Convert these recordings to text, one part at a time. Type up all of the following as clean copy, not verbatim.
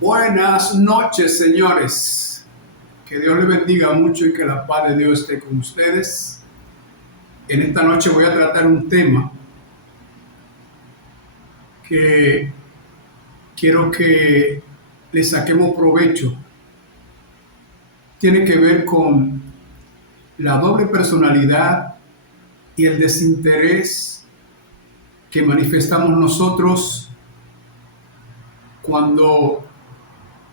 Buenas noches, señores. Que Dios les bendiga mucho y que la paz de Dios esté con ustedes. En esta noche voy a tratar un tema que quiero que le saquemos provecho. Tiene que ver con la doble personalidad y el desinterés que manifestamos nosotros cuando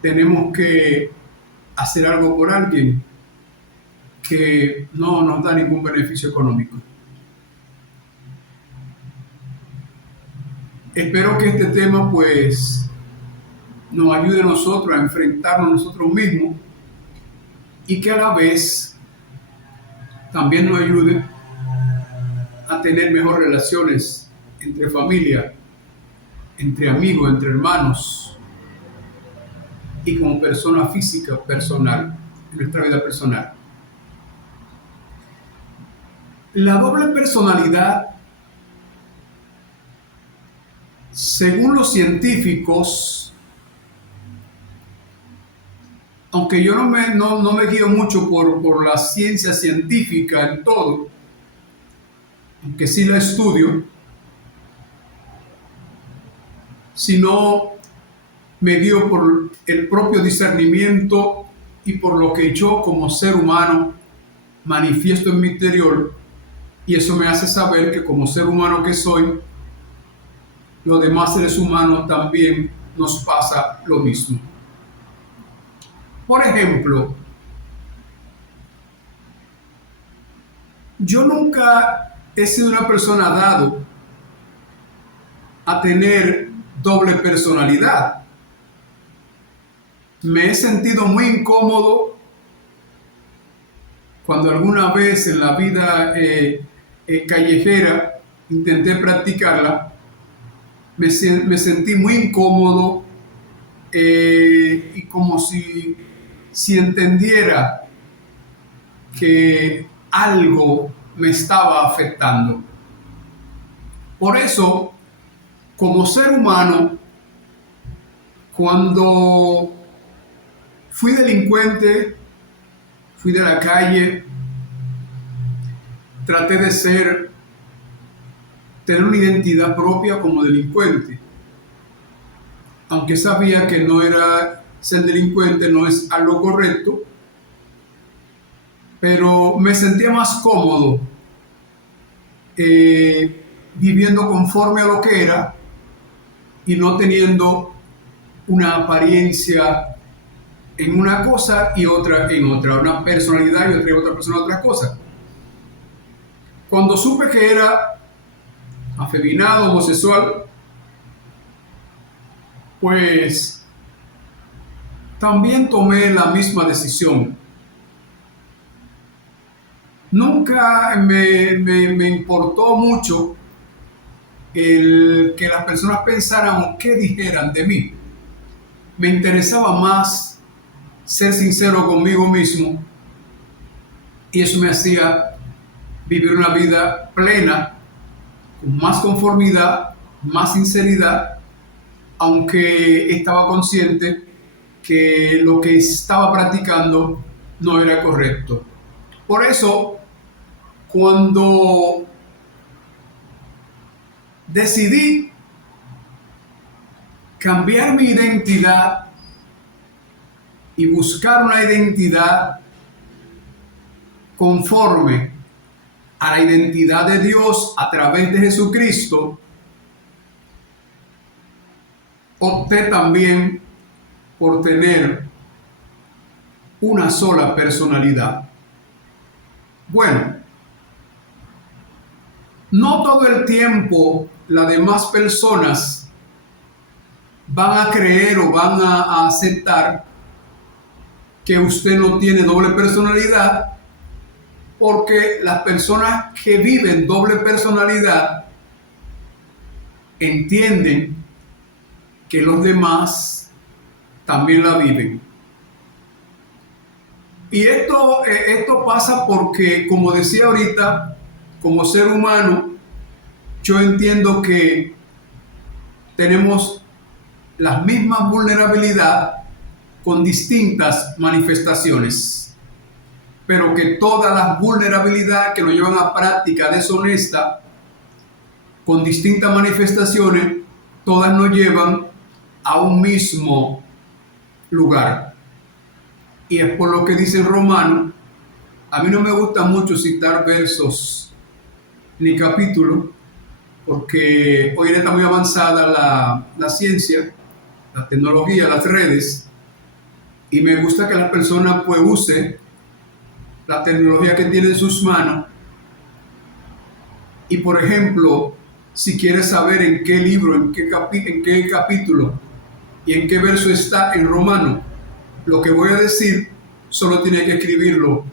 tenemos que hacer algo por alguien que no nos da ningún beneficio económico. Espero que este tema pues nos ayude a nosotros a enfrentarnos a nosotros mismos y que a la vez también nos ayude a tener mejores relaciones entre familia, entre amigos, entre hermanos y como persona física personal, en nuestra vida personal. La doble personalidad, según los científicos, aunque yo no me guío mucho por la ciencia científica en todo, aunque sí la estudio, sino me guío por el propio discernimiento y por lo que yo como ser humano manifiesto en mi interior, y eso me hace saber que como ser humano que soy, los demás seres humanos también nos pasa lo mismo. Por ejemplo, yo nunca he sido una persona dado a tener doble personalidad. Me he sentido muy incómodo cuando alguna vez en la vida callejera intenté practicarla. Me sentí muy incómodo y como si entendiera que algo me estaba afectando. Por eso, como ser humano, cuando fui delincuente, fui de la calle, traté de tener una identidad propia como delincuente. Aunque sabía que no era ser delincuente, no es algo correcto, pero me sentía más cómodo viviendo conforme a lo que era y no teniendo una apariencia en una cosa y otra en otra, una personalidad y otra persona en otra cosa. Cuando supe que era afeminado, homosexual, pues también tomé la misma decisión. Nunca me importó mucho el que las personas pensaran o qué dijeran de mí. Me interesaba más ser sincero conmigo mismo y eso me hacía vivir una vida plena, con más conformidad, más sinceridad, aunque estaba consciente que lo que estaba practicando no era correcto. Por eso, cuando decidí cambiar mi identidad y buscar una identidad conforme a la identidad de Dios a través de Jesucristo, opté también por tener una sola personalidad. Bueno, no todo el tiempo las demás personas van a creer o van a aceptar que usted no tiene doble personalidad, porque las personas que viven doble personalidad entienden que los demás también la viven. Y esto pasa porque, como decía ahorita, como ser humano, yo entiendo que tenemos las mismas vulnerabilidades con distintas manifestaciones, pero que todas las vulnerabilidades que nos llevan a práctica deshonesta con distintas manifestaciones, todas nos llevan a un mismo lugar. Y es por lo que dice Romano. A mí no me gusta mucho citar versos ni capítulos, porque hoy está muy avanzada la ciencia, la tecnología, las redes, y me gusta que las personas pues use la tecnología que tiene en sus manos. Y por ejemplo, si quieres saber en qué libro, en qué capítulo y en qué verso está en Romano, lo que voy a decir solo tiene que escribirlo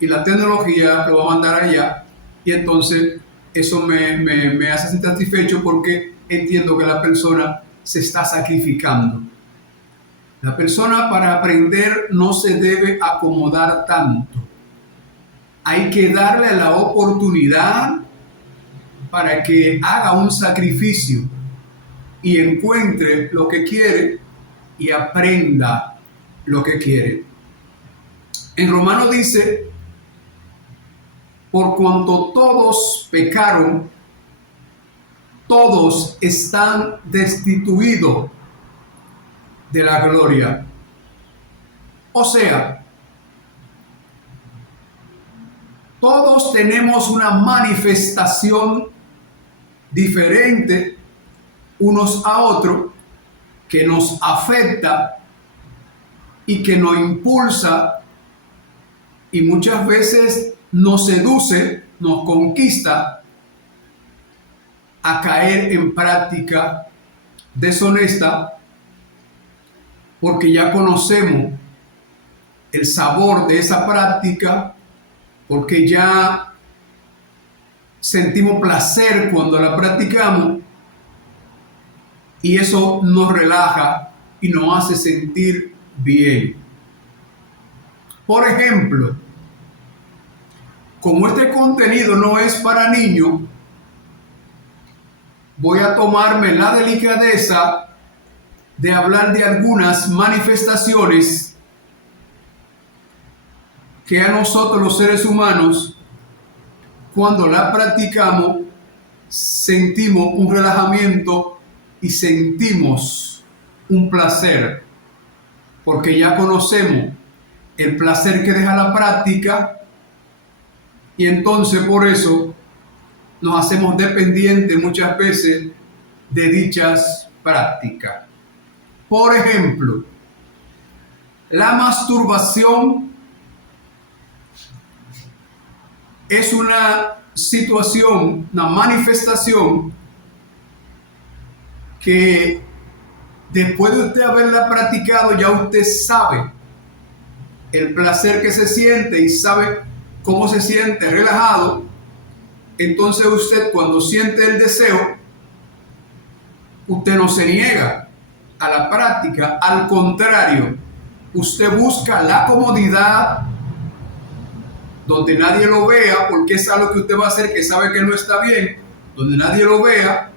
y la tecnología lo va a mandar allá, y entonces eso me hace sentir satisfecho porque entiendo que la persona se está sacrificando. La persona para aprender no se debe acomodar tanto. Hay que darle la oportunidad para que haga un sacrificio y encuentre lo que quiere y aprenda lo que quiere. En Romano dice: por cuanto todos pecaron, todos están destituidos de la gloria. O sea, todos tenemos una manifestación diferente unos a otros que nos afecta y que nos impulsa y muchas veces nos seduce, nos conquista a caer en práctica deshonesta, porque ya conocemos el sabor de esa práctica, porque ya sentimos placer cuando la practicamos, y eso nos relaja y nos hace sentir bien. Por ejemplo, como este contenido no es para niños, voy a tomarme la delicadeza de hablar de algunas manifestaciones que a nosotros los seres humanos, cuando la practicamos, sentimos un relajamiento y sentimos un placer, porque ya conocemos el placer que deja la práctica, y entonces por eso nos hacemos dependientes muchas veces de dichas prácticas. Por ejemplo, la masturbación es una situación, una manifestación que después de usted haberla practicado, ya usted sabe el placer que se siente y sabe cómo se siente relajado. Entonces usted, cuando siente el deseo, usted no se niega a la práctica, al contrario, usted busca la comodidad donde nadie lo vea, porque es algo que usted va a hacer que sabe que no está bien, donde nadie lo vea,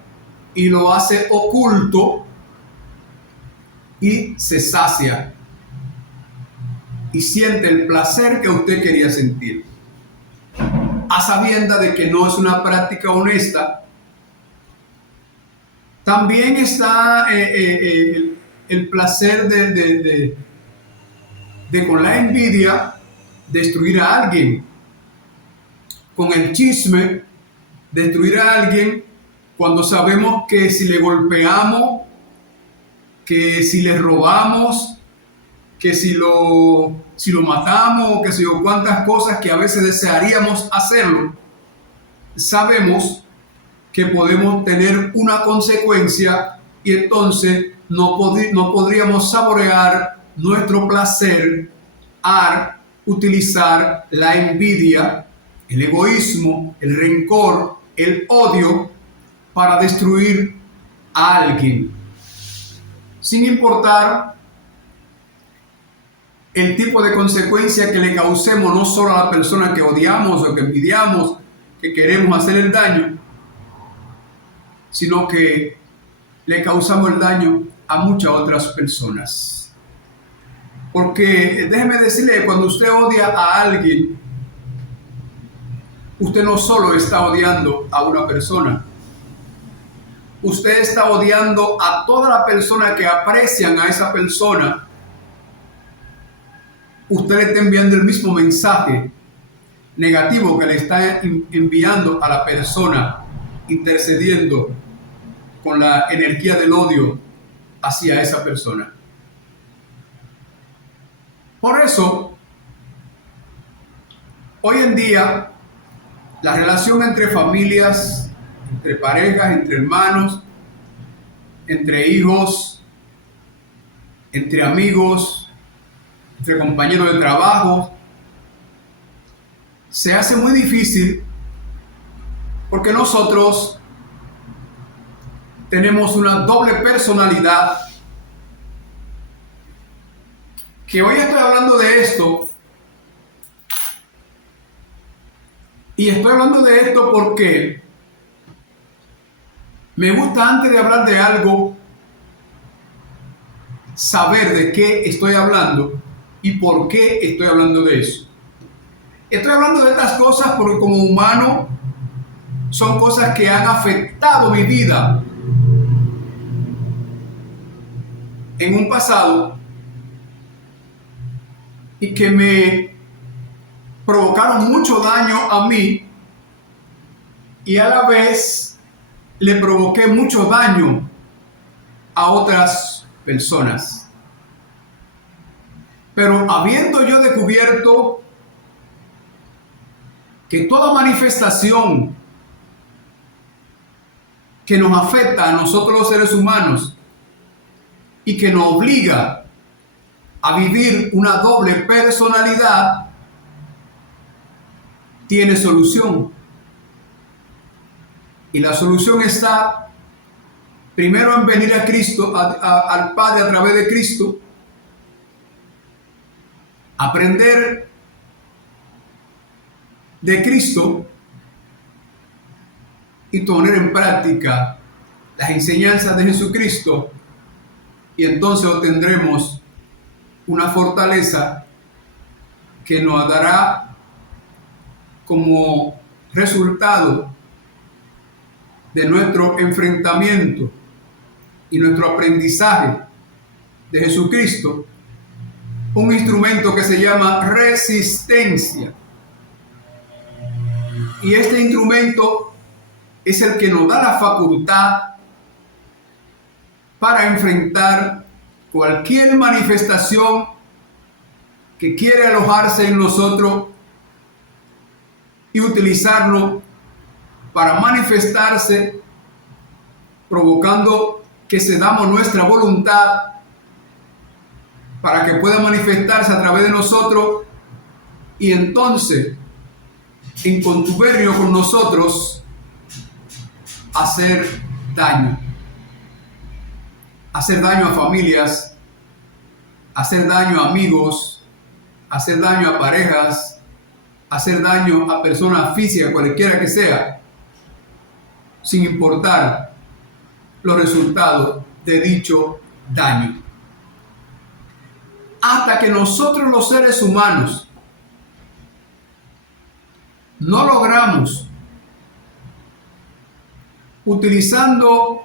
y lo hace oculto y se sacia y siente el placer que usted quería sentir, a sabiendas de que no es una práctica honesta. También está el placer de con la envidia destruir a alguien, con el chisme destruir a alguien, cuando sabemos que si le golpeamos, que si le robamos, que si lo matamos, que si o cuántas cosas que a veces desearíamos hacerlo, sabemos que podemos tener una consecuencia, y entonces no podríamos saborear nuestro placer al utilizar la envidia, el egoísmo, el rencor, el odio para destruir a alguien, sin importar el tipo de consecuencia que le causemos, no solo a la persona que odiamos o que envidiamos, que queremos hacer el daño, sino que le causamos el daño a muchas otras personas. Porque déjeme decirle, cuando usted odia a alguien, usted no solo está odiando a una persona, usted está odiando a toda la persona que aprecian a esa persona. Usted le está enviando el mismo mensaje negativo que le está enviando a la persona, intercediendo con la energía del odio hacia esa persona. Por eso, hoy en día, la relación entre familias, entre parejas, entre hermanos, entre hijos, entre amigos, entre compañeros de trabajo, se hace muy difícil porque nosotros tenemos una doble personalidad. Que hoy estoy hablando de esto, y estoy hablando de esto porque me gusta, antes de hablar de algo, saber de qué estoy hablando y por qué estoy hablando de eso. Estoy hablando de estas cosas porque como humano son cosas que han afectado mi vida en un pasado y que me provocaron mucho daño a mí, y a la vez le provoqué mucho daño a otras personas. Pero habiendo yo descubierto que toda manifestación que nos afecta a nosotros los seres humanos y que nos obliga a vivir una doble personalidad, tiene solución. Y la solución está primero en venir a Cristo, al Padre a través de Cristo, aprender de Cristo y poner en práctica las enseñanzas de Jesucristo, y entonces obtendremos una fortaleza que nos dará como resultado de nuestro enfrentamiento y nuestro aprendizaje de Jesucristo un instrumento que se llama resistencia. Y este instrumento es el que nos da la facultad para enfrentar cualquier manifestación que quiere alojarse en nosotros y utilizarlo para manifestarse, provocando que cedamos nuestra voluntad para que pueda manifestarse a través de nosotros, y entonces, en contubernio con nosotros, hacer daño a familias, hacer daño a amigos, hacer daño a parejas, hacer daño a personas físicas, cualquiera que sea, sin importar los resultados de dicho daño. Hasta que nosotros los seres humanos no logramos, utilizando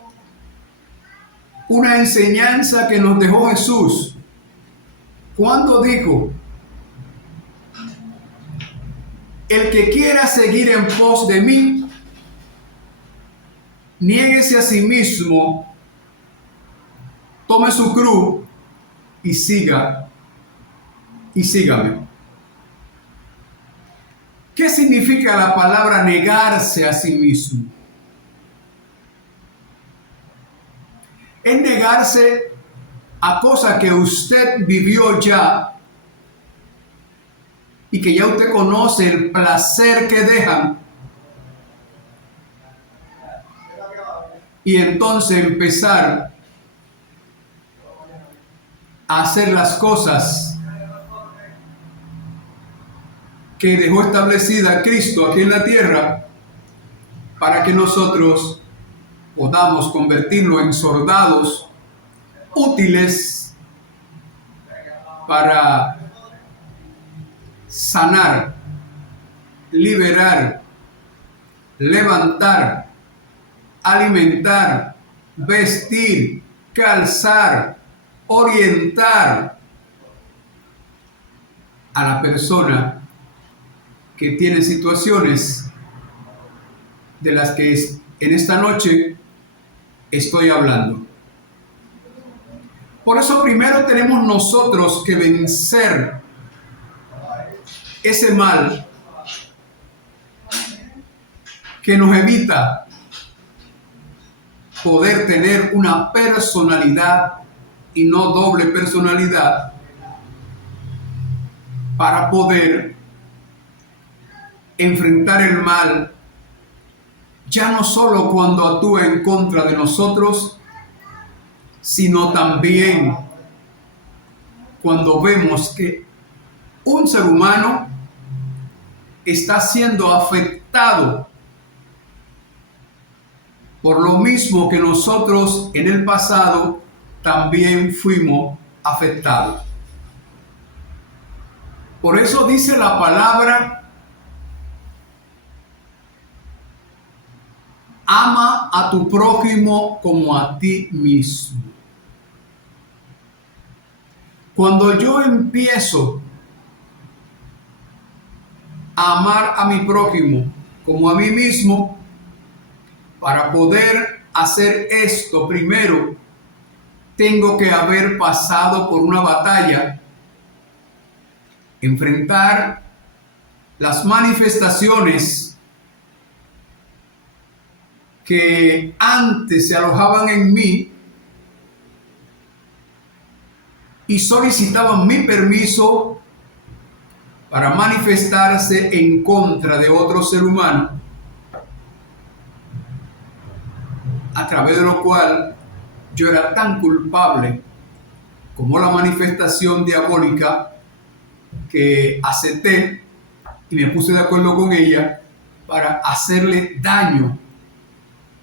una enseñanza que nos dejó Jesús, cuando dijo: el que quiera seguir en pos de mí, niéguese a sí mismo, tome su cruz y sígame. ¿Qué significa la palabra negarse a sí mismo? Es negarse a cosas que usted vivió ya y que ya usted conoce el placer que dejan, y entonces empezar a hacer las cosas que dejó establecida Cristo aquí en la tierra para que nosotros podamos convertirlo en soldados útiles para sanar, liberar, levantar, alimentar, vestir, calzar, orientar a la persona que tiene situaciones de las que en esta noche estoy hablando. Por eso primero tenemos nosotros que vencer ese mal que nos evita poder tener una personalidad y no doble personalidad, para poder enfrentar el mal, ya no solo cuando actúa en contra de nosotros, sino también cuando vemos que un ser humano está siendo afectado por lo mismo que nosotros en el pasado también fuimos afectados. Por eso dice la palabra: ama a tu prójimo como a ti mismo. Cuando yo empiezo a amar a mi prójimo como a mí mismo, para poder hacer esto, primero tengo que haber pasado por una batalla, enfrentar las manifestaciones que antes se alojaban en mí y solicitaban mi permiso para manifestarse en contra de otro ser humano, a través de lo cual yo era tan culpable como la manifestación diabólica, que acepté y me puse de acuerdo con ella para hacerle daño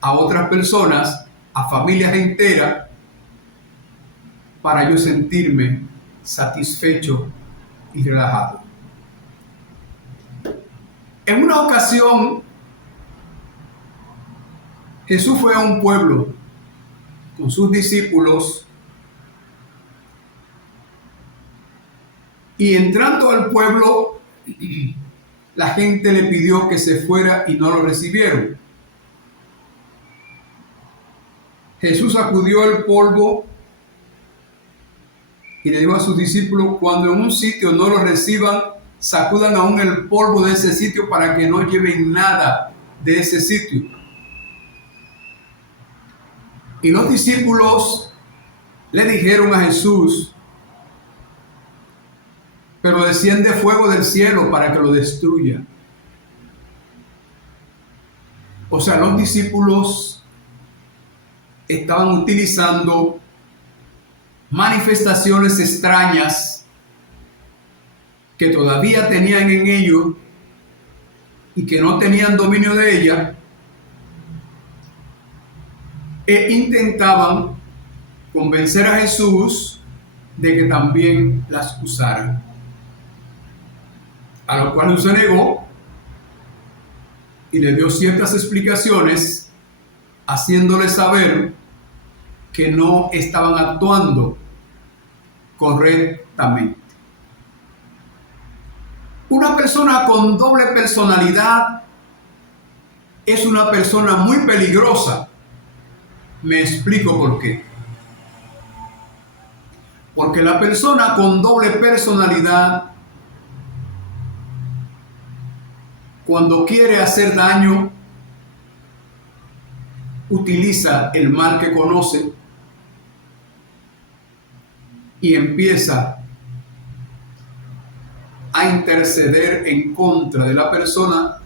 a otras personas, a familias enteras, para yo sentirme satisfecho y relajado. En una ocasión, Jesús fue a un pueblo con sus discípulos, y entrando al pueblo, la gente le pidió que se fuera y no lo recibieron. Jesús sacudió el polvo y le dijo a sus discípulos: cuando en un sitio no lo reciban, sacudan aún el polvo de ese sitio para que no lleven nada de ese sitio. Y los discípulos le dijeron a Jesús: pero desciende fuego del cielo para que lo destruya. O sea, los discípulos estaban utilizando manifestaciones extrañas que todavía tenían en ellos y que no tenían dominio de ellas, e intentaban convencer a Jesús de que también las usara. A lo cual Jesús se negó y le dio ciertas explicaciones, haciéndole saber que no estaban actuando correctamente. Una persona con doble personalidad es una persona muy peligrosa. Me explico por qué. Porque la persona con doble personalidad, cuando quiere hacer daño, utiliza el mal que conoce y empieza a interceder en contra de la persona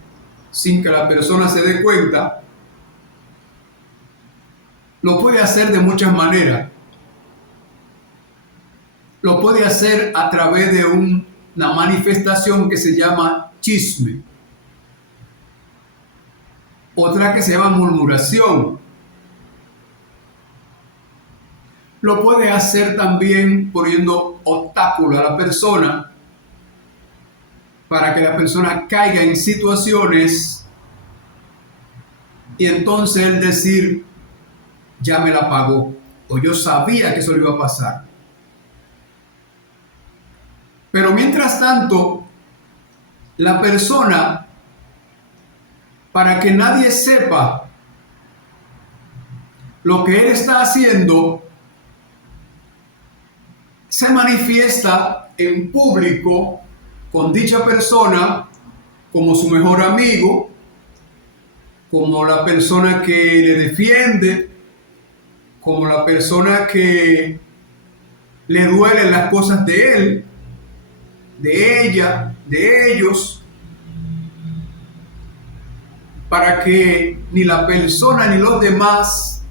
sin que la persona se dé cuenta. Lo puede hacer de muchas maneras. Lo puede hacer a través de una manifestación que se llama chisme. Otra que se llama murmuración. Lo puede hacer también poniendo obstáculo a la persona para que la persona caiga en situaciones y entonces él decir, ya me la pagó, o yo sabía que eso le iba a pasar. Pero mientras tanto, la persona, para que nadie sepa lo que él está haciendo, se manifiesta en público con dicha persona como su mejor amigo, como la persona que le defiende, como la persona que le duelen las cosas de él, de ella, de ellos, para que ni la persona ni los demás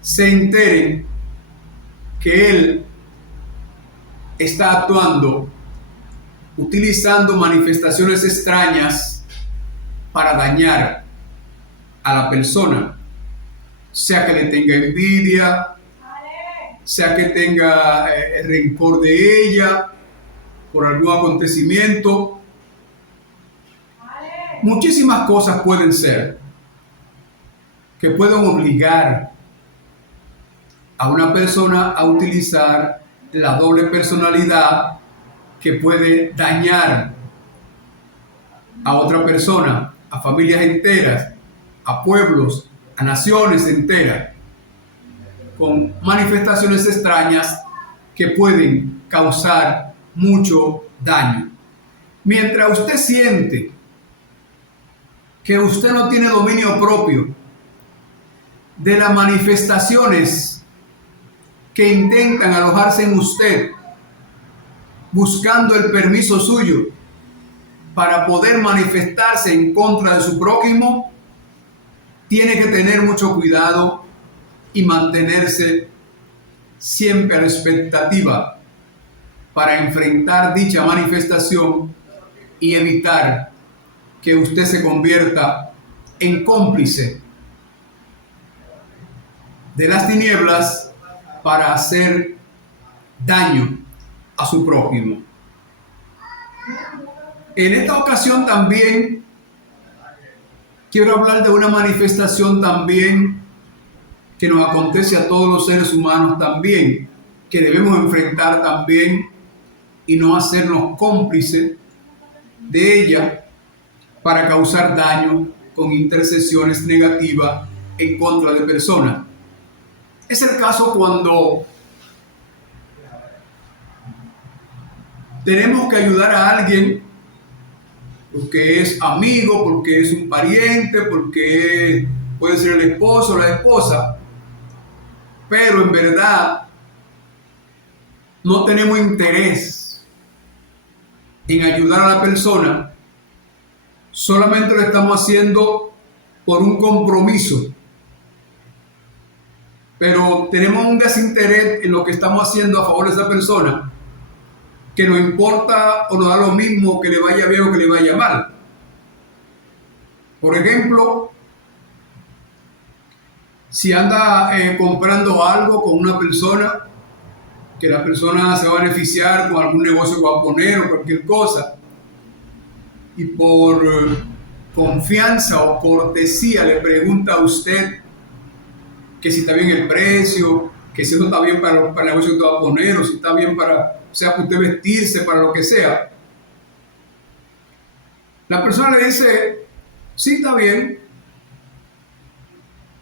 se enteren que él está actuando utilizando manifestaciones extrañas para dañar a la persona, sea que le tenga envidia, sea que tenga rencor de ella por algún acontecimiento. Muchísimas cosas pueden ser que pueden obligar a una persona a utilizar la doble personalidad que puede dañar a otra persona, a familias enteras, a pueblos, a naciones enteras, con manifestaciones extrañas que pueden causar mucho daño. Mientras usted siente que usted no tiene dominio propio de las manifestaciones que intentan alojarse en usted, buscando el permiso suyo para poder manifestarse en contra de su prójimo, tiene que tener mucho cuidado y mantenerse siempre a la expectativa para enfrentar dicha manifestación y evitar que usted se convierta en cómplice de las tinieblas para hacer daño a su prójimo. En esta ocasión también quiero hablar de una manifestación también que nos acontece a todos los seres humanos también, que debemos enfrentar también y no hacernos cómplices de ella para causar daño con intercesiones negativas en contra de personas. Es el caso cuando tenemos que ayudar a alguien porque es amigo, porque es un pariente, porque puede ser el esposo o la esposa, pero en verdad no tenemos interés en ayudar a la persona, solamente lo estamos haciendo por un compromiso, pero tenemos un desinterés en lo que estamos haciendo a favor de esa persona, que nos importa o nos da lo mismo que le vaya bien o que le vaya mal. Por ejemplo, si anda comprando algo con una persona, que la persona se va a beneficiar con algún negocio que va a poner o cualquier cosa, y por confianza o cortesía le pregunta a usted que si está bien el precio, que si no está bien para el negocio que usted va a poner, o si está bien para, sea para usted vestirse, para lo que sea. La persona le dice, sí, está bien.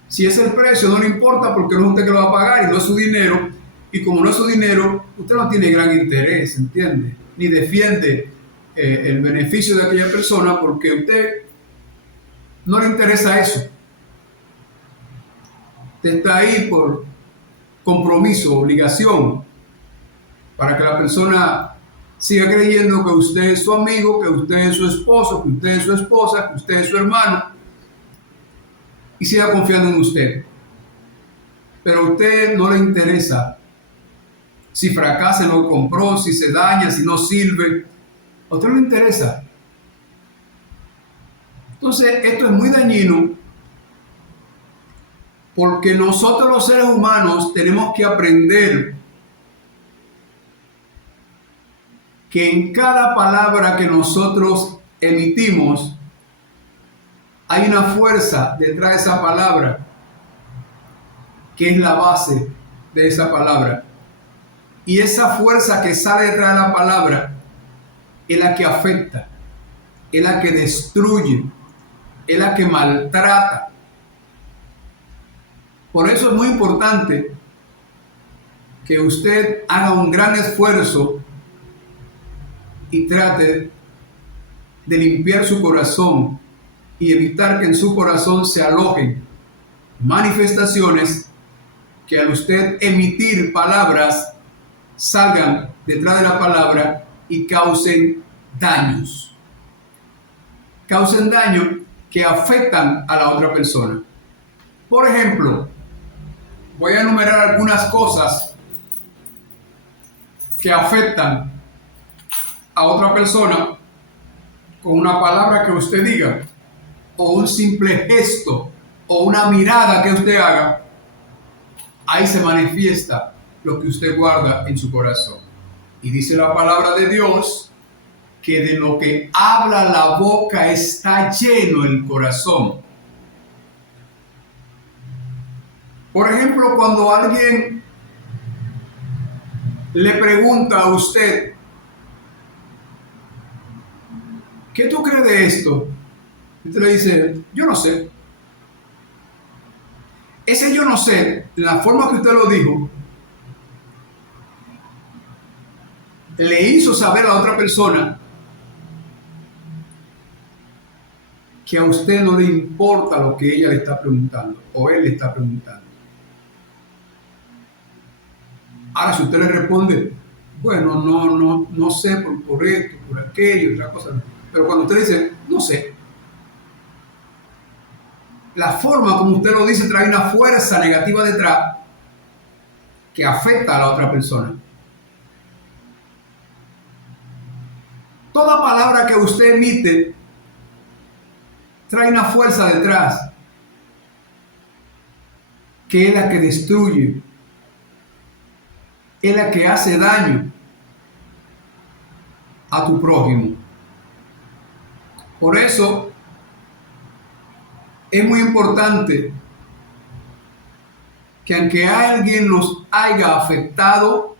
Si es el precio, no le importa porque no es usted que lo va a pagar y no es su dinero. Y como no es su dinero, usted no tiene gran interés, ¿entiende? Ni defiende el beneficio de aquella persona porque a usted no le interesa eso. Usted está ahí por compromiso, obligación, para que la persona siga creyendo que usted es su amigo, que usted es su esposo, que usted es su esposa, que usted es su hermano, y siga confiando en usted. Pero a usted no le interesa si fracasa en lo que compró, si se daña, si no sirve. A usted no le interesa. Entonces, esto es muy dañino Porque nosotros los seres humanos tenemos que aprender que en cada palabra que nosotros emitimos hay una fuerza detrás de esa palabra que es la base de esa palabra. Y esa fuerza que sale detrás de la palabra es la que afecta, es la que destruye, es la que maltrata. Por eso es muy importante que usted haga un gran esfuerzo y trate de limpiar su corazón y evitar que en su corazón se alojen manifestaciones que al usted emitir palabras salgan detrás de la palabra y causen daños. Causen daño que afectan a la otra persona. Por ejemplo, voy a enumerar algunas cosas que afectan a otra persona con una palabra que usted diga, o un simple gesto, o una mirada que usted haga. Ahí se manifiesta lo que usted guarda en su corazón. Y dice la palabra de Dios que de lo que habla la boca está lleno el corazón. Por ejemplo, cuando alguien le pregunta a usted, ¿qué tú crees de esto? Usted le dice, yo no sé. Ese yo no sé, la forma que usted lo dijo, le hizo saber a la otra persona que a usted no le importa lo que ella le está preguntando o él le está preguntando. Ahora, si usted le responde, bueno, no sé por esto, por aquello, otra cosa, pero cuando usted dice, no sé, la forma como usted lo dice trae una fuerza negativa detrás que afecta a la otra persona. Toda palabra que usted emite trae una fuerza detrás que es la que destruye, es la que hace daño a tu prójimo. Por eso es muy importante que aunque alguien nos haya afectado,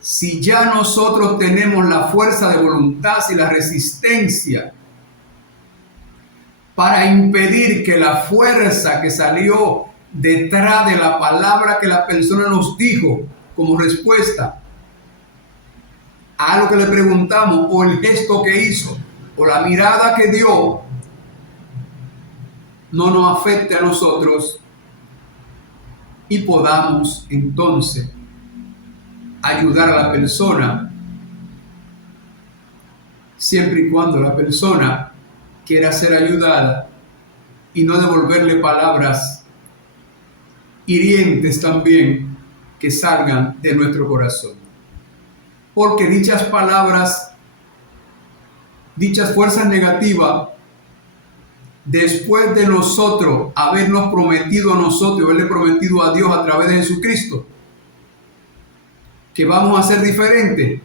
si ya nosotros tenemos la fuerza de voluntad y la resistencia para impedir que la fuerza que salió detrás de la palabra que la persona nos dijo como respuesta a algo que le preguntamos, o el gesto que hizo, o la mirada que dio, no nos afecte a nosotros y podamos entonces ayudar a la persona, siempre y cuando la persona quiera ser ayudada y no devolverle palabras hirientes también que salgan de nuestro corazón. Porque dichas palabras, dichas fuerzas negativas, después de nosotros habernos prometido a nosotros, haberle prometido a Dios a través de Jesucristo, que vamos a ser diferentes,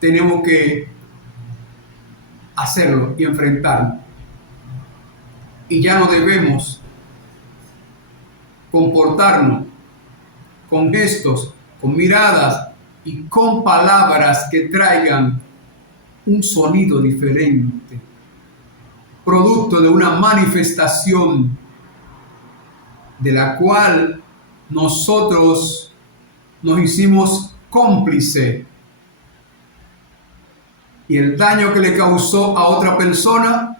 tenemos que hacerlo y enfrentarlo. Y ya no debemos comportarnos con gestos, con miradas y con palabras que traigan un sonido diferente, producto de una manifestación de la cual nosotros nos hicimos cómplice, y el daño que le causó a otra persona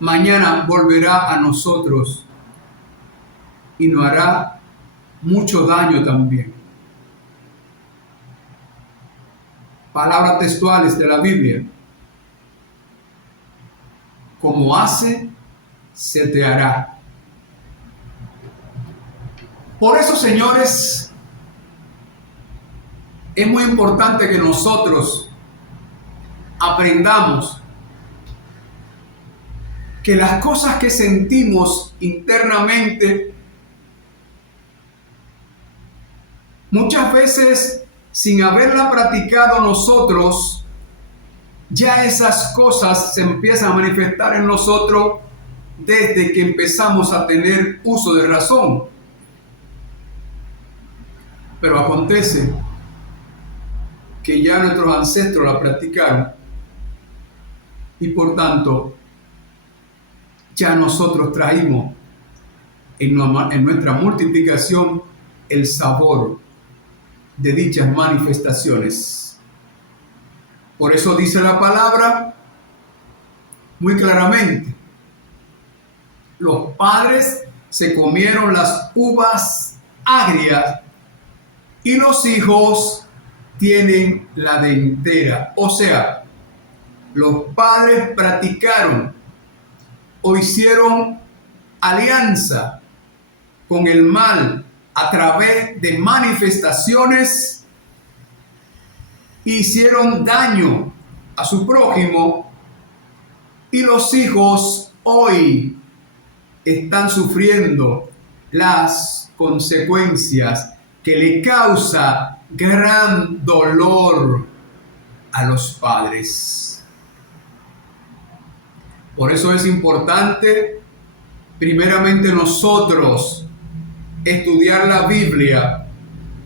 mañana volverá a nosotros y nos hará mucho daño también. Palabras textuales de la Biblia: como hace, se te hará. Por eso, señores, es muy importante que nosotros aprendamos que las cosas que sentimos internamente, muchas veces sin haberla practicado nosotros, ya esas cosas se empiezan a manifestar en nosotros desde que empezamos a tener uso de razón. Pero acontece que ya nuestros ancestros la practicaron y por tanto ya nosotros traímos en nuestra multiplicación el sabor de dichas manifestaciones. Por eso dice la palabra muy claramente: los padres se comieron las uvas agrias y los hijos tienen la dentera. O sea, los padres practicaron o hicieron alianza con el mal a través de manifestaciones, hicieron daño a su prójimo, y los hijos hoy están sufriendo las consecuencias que le causa gran dolor a los padres. Por eso es importante, primeramente, nosotros estudiar la Biblia,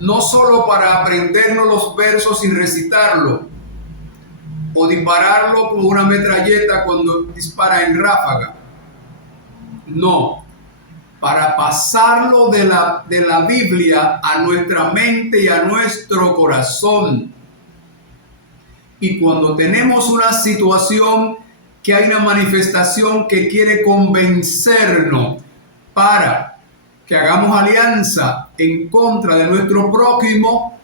no solo para aprendernos los versos y recitarlo, o dispararlo como una metralleta cuando dispara en ráfaga. No, para pasarlo de la Biblia a nuestra mente y a nuestro corazón. Y cuando tenemos una situación que hay una manifestación que quiere convencernos para que hagamos alianza en contra de nuestro prójimo,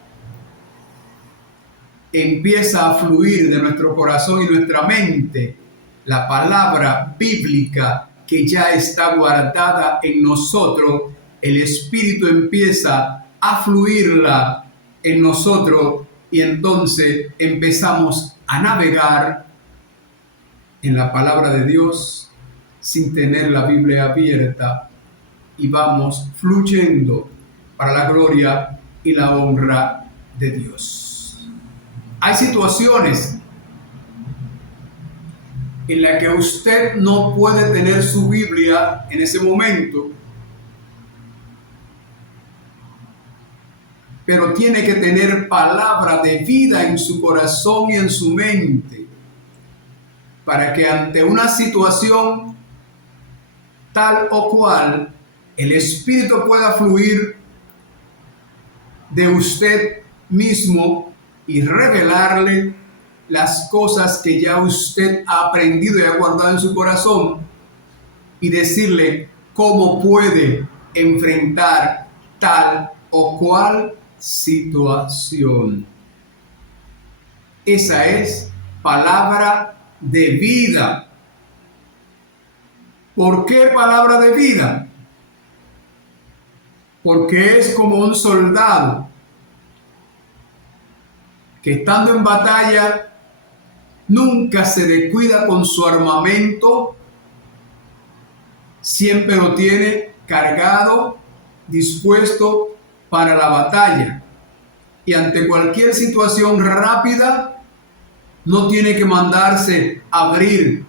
empieza a fluir de nuestro corazón y nuestra mente la palabra bíblica que ya está guardada en nosotros. El Espíritu empieza a fluirla en nosotros y entonces empezamos a navegar en la palabra de Dios sin tener la Biblia abierta, y vamos fluyendo para la gloria y la honra de Dios. Hay situaciones en las que usted no puede tener su Biblia en ese momento, pero tiene que tener palabra de vida en su corazón y en su mente, para que ante una situación tal o cual, el Espíritu pueda fluir de usted mismo y revelarle las cosas que ya usted ha aprendido y ha guardado en su corazón, y decirle cómo puede enfrentar tal o cual situación. Esa es palabra de vida. ¿Por qué palabra de vida? Porque es como un soldado que, estando en batalla, nunca se descuida con su armamento, siempre lo tiene cargado, dispuesto para la batalla, y ante cualquier situación rápida no tiene que mandarse a abrir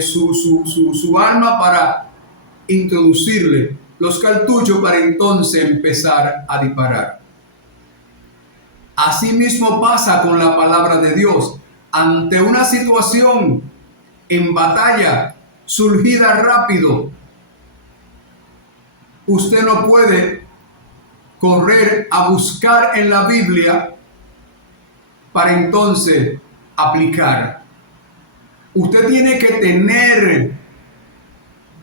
su arma para introducirle los cartuchos para entonces empezar a disparar. Así mismo pasa con la palabra de Dios. Ante una situación en batalla surgida rápido, usted no puede correr a buscar en la Biblia para entonces aplicar. Usted tiene que tener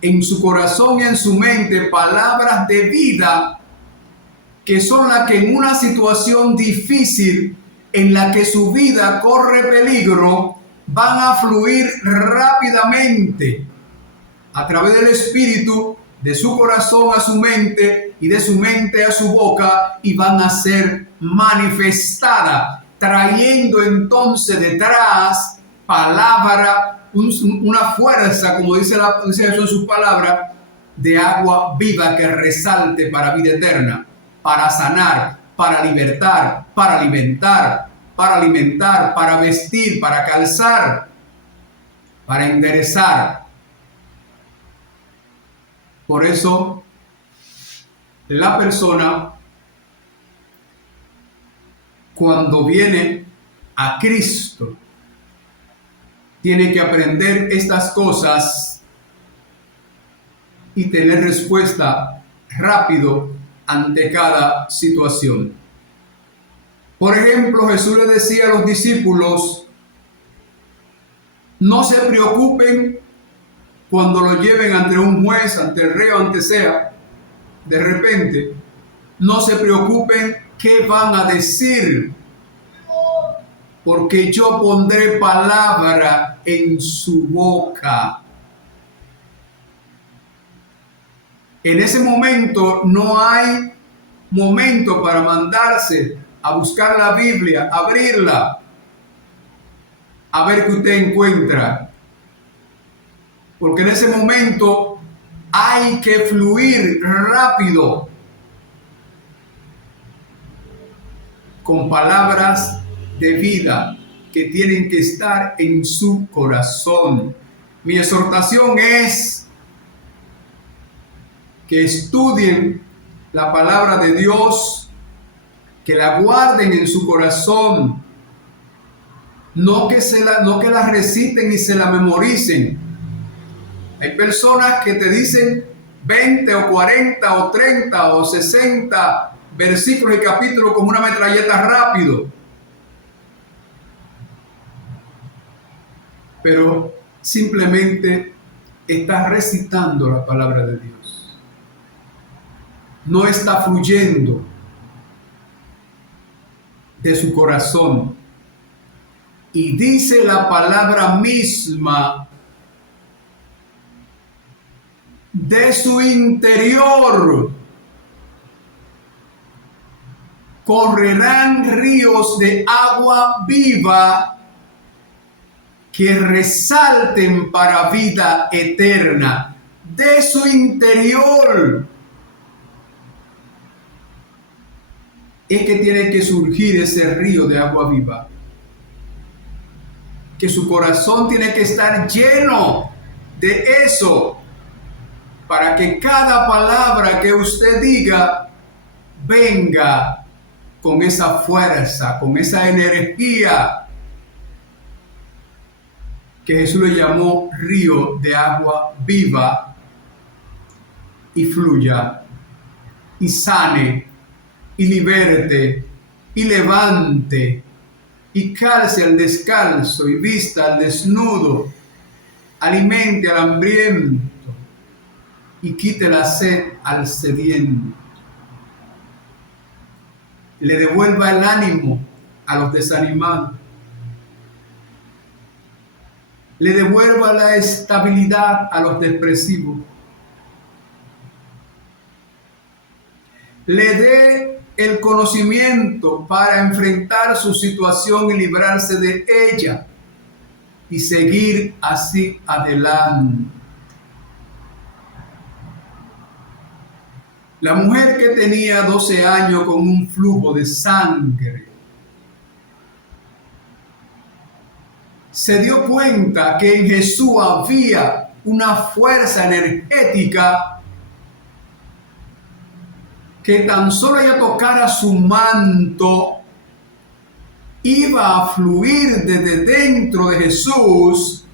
en su corazón y en su mente palabras de vida, que son las que en una situación difícil en la que su vida corre peligro, van a fluir rápidamente a través del Espíritu, de su corazón a su mente y de su mente a su boca, y van a ser manifestadas, trayendo entonces detrás palabra una fuerza, como dice Jesús en sus palabras, de agua viva que resalte para vida eterna, para sanar, para libertar, para alimentar, para vestir, para calzar, para enderezar. Por eso, la persona, cuando viene a Cristo, tiene que aprender estas cosas y tener respuesta rápido ante cada situación. Por ejemplo, Jesús le decía a los discípulos: no se preocupen cuando lo lleven ante un juez, ante el rey o ante sea. De repente, no se preocupen qué van a decir, porque yo pondré palabra en su boca. En ese momento no hay momento para mandarse a buscar la Biblia, abrirla, a ver qué usted encuentra. Porque en ese momento hay que fluir rápido con palabras de vida que tienen que estar en su corazón. Mi exhortación es que estudien la palabra de Dios, que la guarden en su corazón, no que la reciten y se la memoricen. Hay personas que te dicen 20 o 40 o 30 o 60 versículos y capítulos como una metralleta rápido. Pero simplemente está recitando la palabra de Dios. No está fluyendo de su corazón. Y dice la palabra misma: de su interior correrán ríos de agua viva que resalten para vida eterna. De su interior es que tiene que surgir ese río de agua viva. Que su corazón tiene que estar lleno de eso, para que cada palabra que usted diga venga con esa fuerza, con esa energía que Jesús le llamó río de agua viva, y fluya, y sane, y liberte, y levante, y calce al descalzo, y vista al desnudo, alimente al hambriento, y quite la sed al sediento. Le devuelva el ánimo a los desanimados. Le devuelva la estabilidad a los depresivos. Le dé el conocimiento para enfrentar su situación y librarse de ella y seguir así adelante. La mujer que tenía 12 años con un flujo de sangre se dio cuenta que en Jesús había una fuerza energética que tan solo ella tocara su manto, iba a fluir desde dentro de Jesús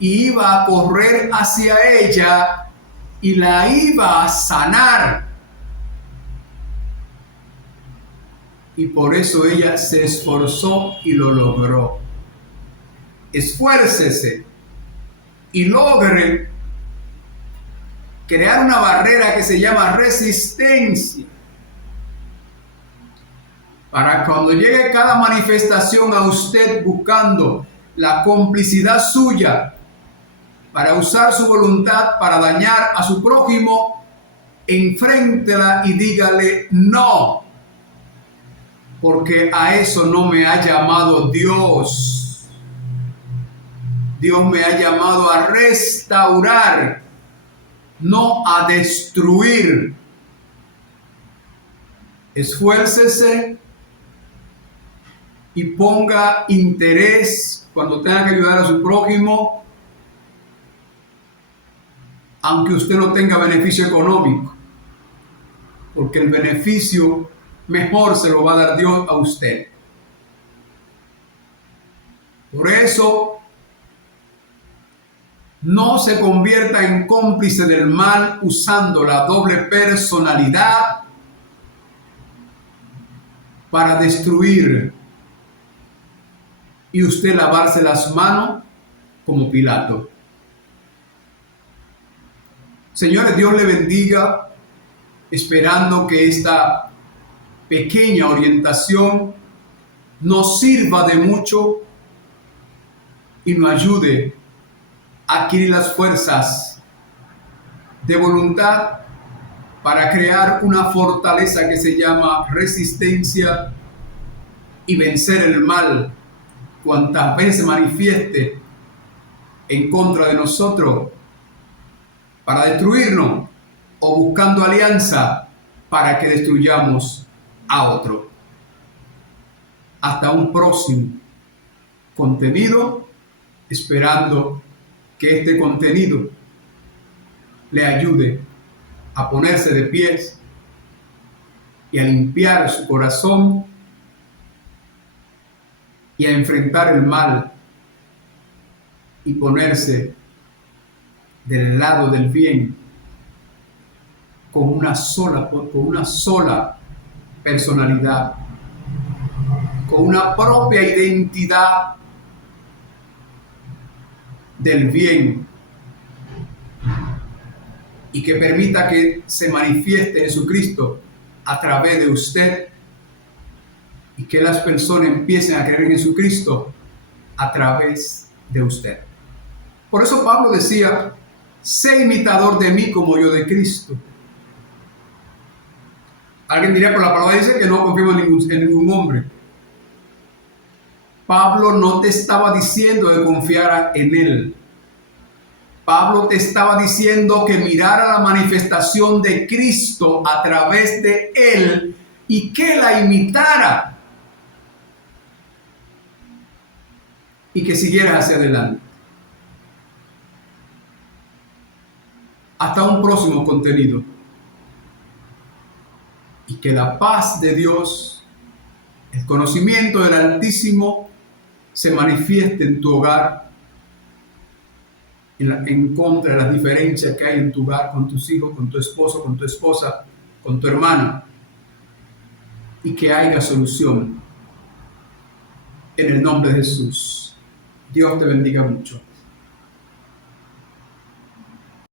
y iba a correr hacia ella y la iba a sanar. Y por eso ella se esforzó y lo logró. Esfuércese y logre crear una barrera que se llama resistencia, para cuando llegue cada manifestación a usted buscando la complicidad suya para usar su voluntad para dañar a su prójimo, enfréntela y dígale no, porque a eso no me ha llamado Dios. Dios me ha llamado a restaurar, no a destruir. Esfuércese y ponga interés cuando tenga que ayudar a su prójimo, aunque usted no tenga beneficio económico, porque el beneficio mejor se lo va a dar Dios a usted. Por eso, no se convierta en cómplice del mal usando la doble personalidad para destruir y usted lavarse las manos como Pilato. Señores, Dios le bendiga, esperando que esta pequeña orientación nos sirva de mucho y nos ayude a adquirir las fuerzas de voluntad para crear una fortaleza que se llama resistencia y vencer el mal cuantas veces se manifieste en contra de nosotros para destruirnos o buscando alianza para que destruyamos a otro. Hasta un próximo contenido, esperando que este contenido le ayude a ponerse de pies y a limpiar su corazón y a enfrentar el mal y ponerse del lado del bien con una sola personalidad, con una propia identidad del bien, y que permita que se manifieste Jesucristo a través de usted y que las personas empiecen a creer en Jesucristo a través de usted. Por eso Pablo decía: sé imitador de mí como yo de Cristo. Alguien diría, pero la palabra dice que no confiemos en ningún hombre. Pablo no te estaba diciendo de confiar en él. Pablo te estaba diciendo que mirara la manifestación de Cristo a través de él y que la imitara y que siguieras hacia adelante. Hasta un próximo contenido. Y que la paz de Dios, el conocimiento del Altísimo, se manifieste en tu hogar, en contra de las diferencias que hay en tu hogar con tus hijos, con tu esposo, con tu esposa, con tu hermano, y que haya solución en el nombre de Jesús. Dios te bendiga mucho.